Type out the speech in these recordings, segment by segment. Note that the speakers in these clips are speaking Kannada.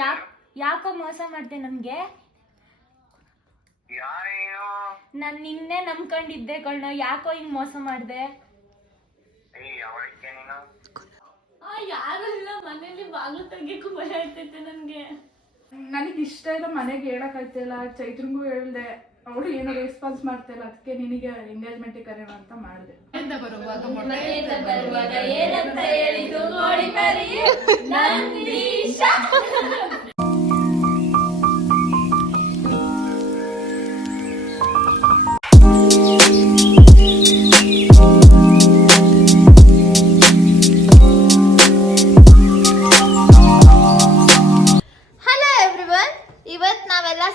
ಯಾಕೋ ಮೋಸ ಮಾಡ್ದೆ ನನ್ಗೆ? ನಾನ್ ನಿನ್ನೆ ನಂಬ್ಕೊಂಡಿದ್ದೆ ಕಣ್ಣ, ಯಾಕೋ ಹಿಂಗ್ ಮೋಸ ಮಾಡ್ದೆ? ಯಾರು ಇಲ್ಲ ಮನೇಲಿ, ಬಾಗ್ಲು ತೆಗಿಯಕ್ಕೂ ಭಯ ಆಗ್ತೈತೆ ನನ್ಗೆ. ನನಗೆ ಇಷ್ಟ ಇಲ್ಲ, ಮನೆಗೆ ಹೇಳಕ್ ಆಯ್ತಿಲ್ಲ. ಚೈತ್ರಂಗೂ ಹೇಳ್ದೆ, ಅವಳು ಏನೋ ರೆಸ್ಪಾನ್ಸ್ ಮಾಡ್ತಾ ಇಲ್ಲ. ಅದಕ್ಕೆ ನಿನಗೆ ಎಂಗೇಜ್ಮೆಂಟ್ ಕರೆಯೋಣ ಅಂತ ಮಾಡಿದೆ.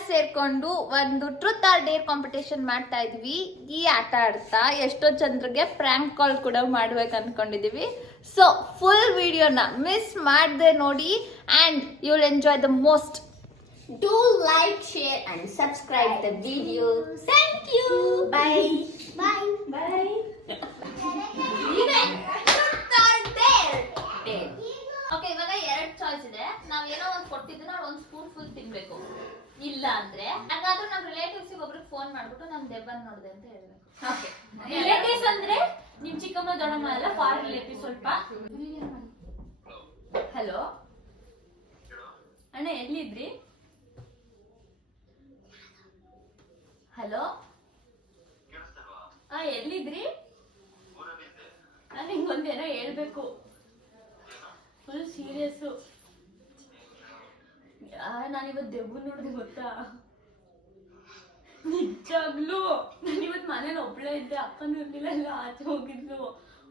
ಸೇರ್ಕೊಂಡು ಒಂದು ಟ್ರೂತ್ ಆರ್ ಡೇರ್ ಕಾಂಪಿಟೇಷನ್ ಮಾಡ್ತಾ ಇದ್ವಿ. ಈ ಆಟ ಆಡ್ತಾ ಎಷ್ಟೋ ಜನರಿಗೆ ಪ್ರ್ಯಾಂಕ್ ಕಾಲ್ ಕೂಡ ಮಾಡ್ಬೇಕು ಅನ್ಕೊಂಡಿದೀವಿ. ಸೊ ಫುಲ್ ವಿಡಿಯೋನ ಮಿಸ್ ಮಾಡದೆ ನೋಡಿ and you will enjoy the most. Do like, share and subscribe the video. Thank you. Bye. Bye. Bye. Okay, ಇವಾಗ 2 ಚಾಯ್ಸ್ ಇದೆ. ನಾವ್ ಏನೋ ಒಂದು ಕೊಟ್ಟಿದ್ದನ್ನ ಒಂದು ಸ್ಪೂನ್ ಫುಲ್ ತಿನ್ಬೇಕು. ಇಲ್ಲ ಅಂದ್ರೆ ಹಾಗಾದ್ರೂ ನಮ್ ರಿಲೇಟಿವ್ಸ್ ಒಬ್ರಿಗೆ ಫೋನ್ ಮಾಡ್ಬಿಟ್ಟು ನಮ್ ದೆಬ್ಬನ್ ನೋಡಿದೆ ಅಂತ ಹೇಳ್ಬೇಕು. ಓಕೆ, ರಿಲೇಟಿವ್ಸ್ ಅಂದ್ರೆ ನಿಮ್ ಚಿಕ್ಕಮ್ಮ ದೊಡ್ಡಮ್ಮ ಅಲ್ಲ, ಫಾರ್ ರಿಲೇಟಿವ್. ಸ್ವಲ್ಪ ಹಲೋ ಅಣ್ಣ, ಎಲ್ಲಿದ್ರಿ? ಹಲೋ, ಎಲ್ಲಿದ್ರಿ? ನಾನು ಹಿಂಗೊಂದೇನೋ ಹೇಳ್ಬೇಕು, ಫುಲ್ ಸೀರಿಯಸ್. ನಾನಿವತ್ತು ದೆವ್ವ ನೋಡಿದೆ ಗೊತ್ತಾ? ನಿಜಾಗ್ಲೂ ನಾನಿವತ್ತು ಮನೇಲಿ ಒಬ್ಳೆ ಇದ್ದೆ, ಅಪ್ಪನೂ ಇರ್ಲಿಲ್ಲ, ಎಲ್ಲ ಆಚೆ ಹೋಗಿದ್ಲು.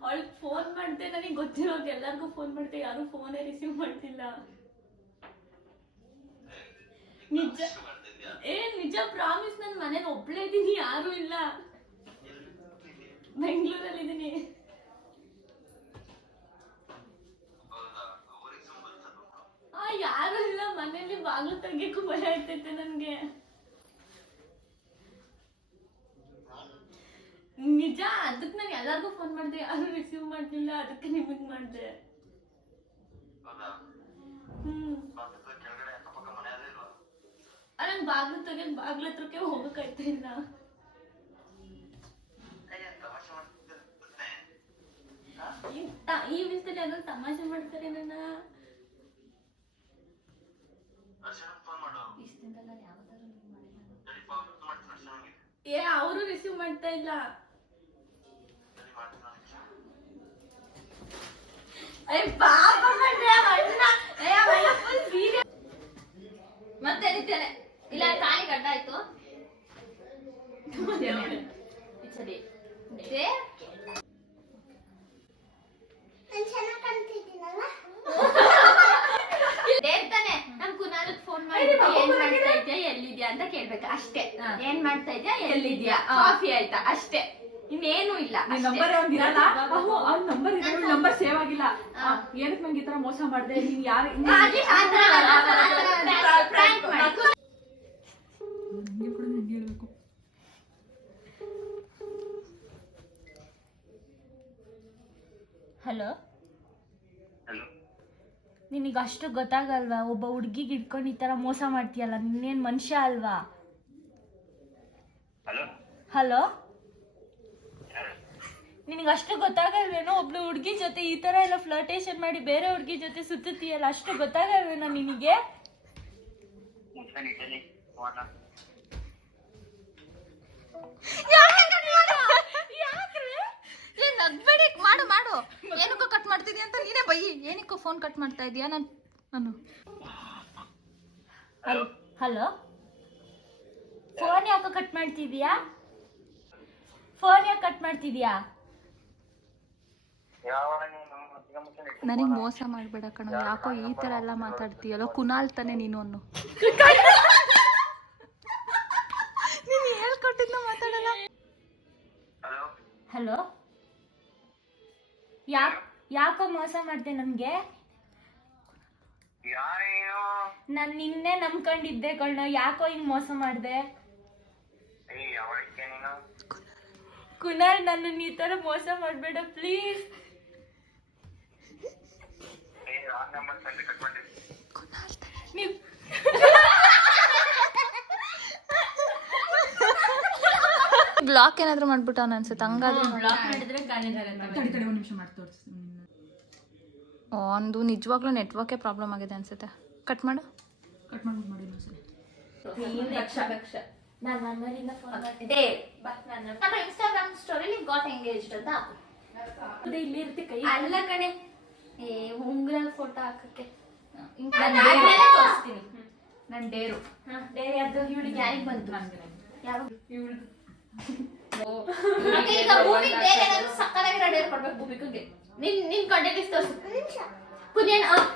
ಅವಳಿಗೆ ಫೋನ್ ಮಾಡ್ದೆ, ನನಗೆ ಗೊತ್ತಿರೋಕೆ ಎಲ್ಲರಿಗೂ ಫೋನ್ ಮಾಡ್ದೆ, ಯಾರು ಫೋನೇ ರಿಸೀವ್ ಮಾಡ್ತಿಲ್ಲ. ನಿಜ ಪ್ರಾಮಿಸ್, ನಾನು ಮನೇಲಿ ಒಬ್ಳೆ ಇದ್ದೀನಿ, ಯಾರು ಇಲ್ಲ. ಬೆಂಗಳೂರಲ್ಲಿ ಇದ್ದೀನಿ. ಯಾರು ಇಲ್ಲ ಮನೇಲಿ, ಬಾಗ್ಲು ತೆಗಿಯಕ್ಕೂ ಭಯ ಆಗ್ತೈತೆ ನನ್ಗೆ. ನಿಜ, ಅದಕ್ಕೆ ನಾನು ಎಲ್ಲರಿಗೂ ಫೋನ್ ಮಾಡ್ದೆ, ಯಾರು ರಿಸೀವ್ ಮಾಡ್ತಿಲ್ಲ. ಅದಕ್ಕೆ ನಿಮಗ್ ಮಾಡ್ದೆ. ನಂಗೆ ಬಾಗ್ಲು ತೆಗಿಯಕ್ ಬಾಗ್ಲ ಹತ್ರಕ್ಕೆ ಹೋಗಕ್ಕಾಯ್ತಾ ಇಲ್ಲ. ಈ ವಿಷಯದಲ್ಲಿ ಯಾರು ತಮಾಷೆ ಮಾಡ್ತಾರೆ ನನ್ನ. ಅವರು ರಿಸೀವ್ ಮಾಡ್ತಾ ಇಲ್ಲ. ಮತ್ತೆ ಇಲ್ಲ, ತಾಳಿ ಗಡ್ಡ ಆಯ್ತು. ನಮ್ ಕುನಾಲಕ್ ಫೋನ್ ಮಾಡಿ ಏನ್ ಮಾಡ್ತಾ ಇದ್ಯಾ, ಎಲ್ಲಿದ್ಯಾ ಅಂತ ಕೇಳ್ಬೇಕು ಅಷ್ಟೇ. ಏನ್ ಮಾಡ್ತಾ ಇದ್ಯಾ, ಎಲ್ಲಿದ್ಯಾ, ಕಾಫಿ ಆಯ್ತಾ, ಅಷ್ಟೇ, ಇನ್ನೇನು ಇಲ್ಲ. ನಂಬರ್ ಸೇವ್ ಆಗಿಲ್ಲ. ಏನಕ್ಕೆ ನಂಗೆ ಈ ತರ ಮೋಸ ಮಾಡಿದೆ? ನೀನ್ ಯಾರು? ಹಲೋ, ನಿನಗೆ ಅಷ್ಟು ಗೊತ್ತಾಗಲ್ವಾ? ಒಬ್ಬ ಹುಡ್ಗಿಗೆ ಇಟ್ಕೊಂಡು ಈ ತರ ಮೋಸ ಮಾಡ್ತೀಯಲ್ಲ, ನಿನ್ನೇನ್ ಮನುಷ್ಯ ಅಲ್ವಾ? ಹಲೋ, ನಿನಗೆ ಅಷ್ಟು ಗೊತ್ತಾಗಲ್ವೇನೋ? ಒಬ್ಳು ಹುಡ್ಗಿ ಜೊತೆ ಈ ತರ ಎಲ್ಲ ಫ್ಲರ್ಟೇಷನ್ ಮಾಡಿ ಬೇರೆ ಹುಡ್ಗಿ ಜೊತೆ ಸುತ್ತುತ್ತೀಯಲ್ಲ, ಅಷ್ಟು ಗೊತ್ತಾಗಲ್ವೇನೋ ನಿನಗೆ? ಮಾಡು ಮಾಡು, ಏನಕ್ಕೋ ಕಟ್ ಮಾಡ್ತಿದ್ಯಾ ಅಂತ ನೀನೇ ಬೈ. ಏನಕ್ಕೋ ಫೋನ್ ಕಟ್ ಮಾಡ್ತಾ ಇದೀಯಾ? ನಾನು ಹಲೋ, ಫೋನ್ ಯಾಕೋ ಕಟ್ ಮಾಡ್ತಿದ್ಯಾ? ಫೋನ್ ಯಾಕೆ ಕಟ್ ಮಾಡ್ತಿದ್ಯಾ? ನನಗೆ ಮೋಸ ಮಾಡ್ಬೇಡ ಕಣ, ಯಾಕೋ ಈ ತರ ಎಲ್ಲ ಮಾತಾಡ್ತೀಯಲ್ಲ. ಕುನಾಲ್ ತಾನೆ ನೀನು ಅನ್ನು. ನೀನು ಹೇಳ್ಕೊಟ್ಟಿದ್ನ ಮಾತಾಡಲ್ಲ. ಹಲೋ, ಯಾಕೋ ಮೋಸ ಮಾಡ್ದೆ ನನ್ಗೆ? ನಾನ್ ನಿನ್ನೆ ನಂಬ್ಕೊಂಡಿದ್ದೆ ಕಣ್ಣ, ಯಾಕೋ ಹಿಂಗ್ ಮೋಸ ಮಾಡ್ದೆ? ಕುನಾಲ್, ನನ್ನ ಈ ತರ ಮೋಸ ಮಾಡ್ಬೇಡ ಪ್ಲೀಸ್. ನೀವು ಬ್ಲಾಕ್ ಏನಾದ್ರು ಮಾಡ್ಬಿಟ್ಟವನ ಅನ್ಸುತ್ತೆ ಹಂಗಾದ್ರೆ ಬ್ಲಾಕ್ ಮಾಡಿದ್ರೆ ಕಾಣಿದ್ದಾರೆ ತಡಿ ತಡಿ ಒಂದು ನಿಮಿಷ ಮಾಡಿ ತೋರಿಸ್ತೀನಿ. ಒಂದು ನಿಜವಾಗ್ಲೂ ನೆಟ್ವರ್ಕೇ ಪ್ರಾಬ್ಲಮ್ ಆಗಿದೆ ಅನ್ಸುತ್ತೆ. ಕಟ್ ಮಾಡು. ಕಟ್ ಮಾಡ್ಬಿಟ್ಟು ಮಾಡಿ ಇನ್ನೊಂದ್ಸಲಿ. ನಾನು ಮನೆಯಿಂದ ಫೋನ್ ಮಾಡ್ತಿದ್ದೆ. ನಮ್ಮ ಇನ್ಸ್ಟಾಗ್ರಾಮ್ ಸ್ಟೋರಿಲಿ ಗಾಟ್ ಎಂಗೇಜ್ಡ್ ಅಂತ ಅದೇ ಇಲ್ಲಿ ಇರ್ತಿ ಕೈ ಅಲ್ಲ ಕಣೆ, ಉಂಗ್ರ ಫೋಟೋ ಹಾಕಕ್ಕೆ ತೋರಿಸ್ತೀನಿ. ನನ್ನ ಡೇರು ಡೇರಿ ಅದು ಇವಳಿಗೆ ಯಾರಿಗೆ ಬಂತು? ಯಾರು ಇವಳು ಈಗ ಭೂಮಿಗೆ ಬೇರೆ ಏನಾದ್ರು ಸಕ್ಕತ್ತಾಗಿರೋ ಡೇರ್ ಕೊಡ್ಬೇಕು ಭೂಮಿಗೆ. ನಿನ್ ಕಂಟೆಂಟ್ ತೋರಿಸು.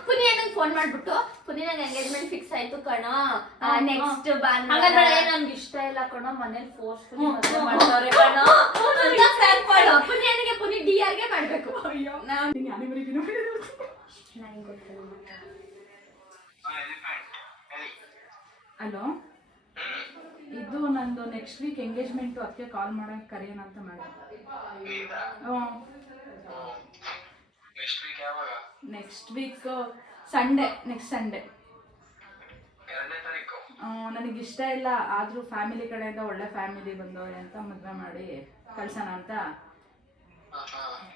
ಪುನಿಯಣ್ಣಂಗೆ ಫೋನ್ ಮಾಡ್ಬಿಟ್ಟು ಪುನಿಯಣ್ಣಂಗೆ ಎಂಗೇಜ್ಮೆಂಟ್ ಫಿಕ್ಸ್ ಆಯ್ತು ಕಣೋ, ನೆಕ್ಸ್ಟ್ ಹಾಗಾದ್ರೆ ನಂಗೆ ಇಷ್ಟ ಇಲ್ಲ ಕಣೋ, ಮನೇಲಿ ಫೋರ್ಸ್ಫುಲಿ ಮದುವೆ ಮಾಡ್ತಾರೆ ಕಣೋ ಅಂತ ಫ್ರ್ಯಾಂಕ್ ಮಾಡು. ಪುನಿಯನಿಗೆ DR ಗೆ ಮಾಡ್ಬೇಕು. ಯಾನೇ ಬರೀತೀನೋ ಹಲೋ, ಇದು ನಂದು ನೆಕ್ಸ್ಟ್ ವೀಕ್ ಎಂಗೇಜ್ಮೆಂಟು, ಅದಕ್ಕೆ ಕಾಲ್ ಮಾಡೋಕೆ ಕರೆಯೋಣ ಅಂತ ಮಾಡಿ. Next week Sunday, next Sunday. ನನಗಿಷ್ಟ ಇಲ್ಲ, ಆದರೂ ಫ್ಯಾಮಿಲಿ ಕಡೆಯಿಂದ ಒಳ್ಳೆ ಫ್ಯಾಮಿಲಿ ಬಂದವ್ರೆ ಅಂತ ಮದುವೆ ಮಾಡಿ ಕಳ್ಸೋಣ ಅಂತ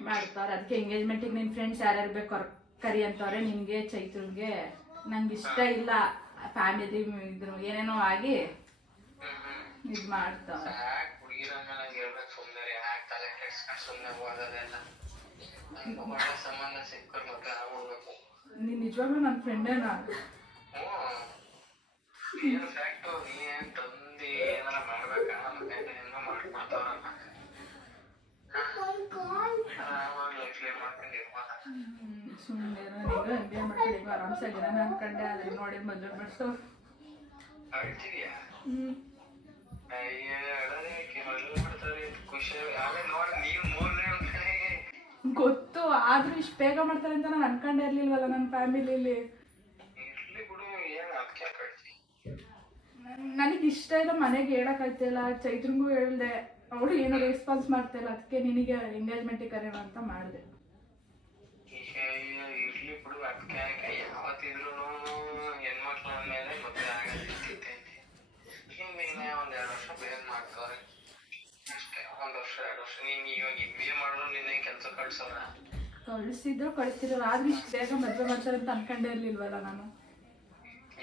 ಮಾಡ್ತಾರೆ. ಅದಕ್ಕೆ ಎಂಗೇಜ್ಮೆಂಟಿಗೆ ನಿನ್ನ ಫ್ರೆಂಡ್ಸ್ ಯಾರ್ಯಾರು ಬೇಕು ಕರಿ ಅಂತವ್ರೆ. ನಿನಗೆ ಚೈತ್ರನ್ಗೆ ನಂಗೆ ಇಷ್ಟ ಇಲ್ಲ, ಫ್ಯಾಮಿಲಿ ಇದ್ರು ಏನೇನೋ ಆಗಿ ಇದು ಮಾಡ್ತಾವೆ. ನೀನು ನಿಜವಾಗ್ಲೂ ನನ್ನ ಫ್ರೆಂಡೇನಾ? ಸುಮ್ಮನೆ ಎಂಜಾಯ್ ಮಾಡ್ಕೊಂಡು ಈಗ ಆರಾಮ್ಸಾಗಿರೋಣ ಅನ್ಕೊಂಡೆ, ಅದ್ರ ನೋಡಿ ಮದುವೆ ಮಾಡಿಸೋ. ಗೊತ್ತು, ಆದ್ರೂ ಇಷ್ಟು ಬೇಗ ಮಾಡ್ತಾರೆ ಅಂತ ನಾನು ಅನ್ಕೊಂಡೇ ಇರ್ಲಿಲ್ವಲ್ಲ ನನ್ನ ಫ್ಯಾಮಿಲಿಲಿ. ನನಗೆ ಇಷ್ಟ ಇಲ್ಲ, ಮನೆಗೆ ಹೇಳಕ್ಕಾಯ್ತಿಲ್ಲ. ಚೈತ್ರಂಗೂ ಹೇಳ್ದೆ, ಅವಳು ಏನೋ ರೆಸ್ಪಾನ್ಸ್ ಮಾಡ್ತಾ ಇಲ್ಲ. ಅದಕ್ಕೆ ನಿನಗೆ ಎಂಗೇಜ್ಮೆಂಟಿಗೆ ಕರೆಯೋಣ ಅಂತ ಮಾಡಿದೆ. ಕಳಿಸಿದ್ರು ಕಳಿಸ್ತಿದ್ರು, ಆದ್ರೂ ಇಷ್ಟು ಬೇಗ ಮದುವೆ ಮಾಡ್ತಾರೆ ಅಂತ ಅನ್ಕೊಂಡೇ ಇರ್ಲಿಲ್ವಲ್ಲ ನಾನು.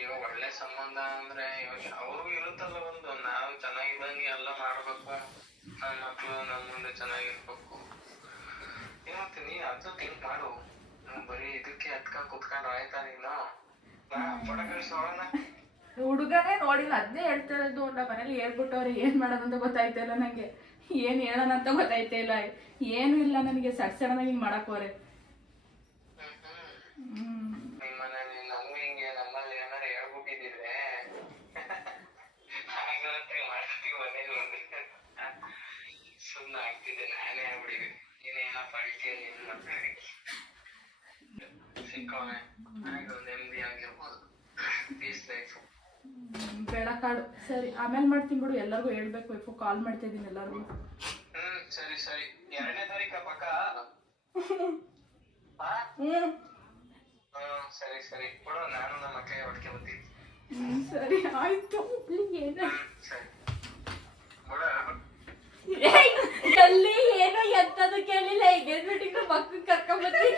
ಇವಾಗ ಒಳ್ಳೆ ಸಂಬಂಧ ಅಂದ್ರೆ ಇವಾಗ ಅವ್ರಿಗೂ ಇರುತ್ತಲ್ಲ, ಒಂದು ನಾವು ಚೆನ್ನಾಗಿದ್ದಂಗೆ ಎಲ್ಲ ಮಾಡ್ಬೇಕು, ನನ್ನ ಮಕ್ಳು ನಮ್ಮ ಮುಂದೆ ಚೆನ್ನಾಗಿರ್ಬೇಕು. ಏನಂತ ನೀನ್ ಅದು ಥಿಂಕ್ ಮಾಡು. ಬರೀ ಇದಕ್ಕೆ ಕುತ್ಕೊಂಡ್ರೆ ಆಯ್ತಾ? ನೀನು ಫೋಟೋ ಕಳಿಸೋಣ. ಹುಡುಗನೇ ನೋಡಿಲ್ಲ, ಅದನ್ನೇ ಹೇಳ್ತಾ ಇರೋದು. ನಮ್ಮ ಮನೇಲಿ ಹೇಳ್ಬಿಟ್ಟವ್ರೆ, ಏನ್ ಮಾಡೋದಂತ ಗೊತ್ತಾಯ್ತಾ ಇಲ್ಲ ನಂಗೆ, ಏನ್ ಹೇಳೋಣ ಅಂತ ಗೊತ್ತಾಯ್ತಾ ಇಲ್ಲ. ಏನು ಇಲ್ಲ ನನಗೆ, ಸಡನ್ ಆಗಿ ಹಿಂಗ್ ಮಾಡಕೋರೆ. ಬೆಳಕಾಡು. ಸರಿ, ಆಮೇಲೆ ಮಾಡ್ತೀನಿ ಬಿಡು. ಎಲ್ಲರಿಗೂ ಹೇಳ್ಬೇಕು, ಇಫು ಕಾಲ್ ಮಾಡ್ತಾ ಇದೀನಿ ಎಲ್ಲರಿಗೂ. ಸರಿ ಸರಿ, 2ನೇ ತಾರೀಕ ಪಕ್ಕ. ಸರಿ ಸರಿ ಕೊಡು, ನಾನು ನಮ್ಮ ಮಕ್ಕಳಿಗೆ ಹೊಡ್ಕೆ ಬರ್ತೀನಿ. ಸರಿ ಆಯ್ತು. ಸರಿ ಎಲ್ಲಿ ಏನೋ ಎಂತದು ಕೇಳಿಲ್ಲ, ಎಂಗೇಜ್ಮೆಂಟಿಗೆ ಮಕ್ಕಳು ಕರ್ಕೊಂಡ್ಬರ್ತೀನಿ.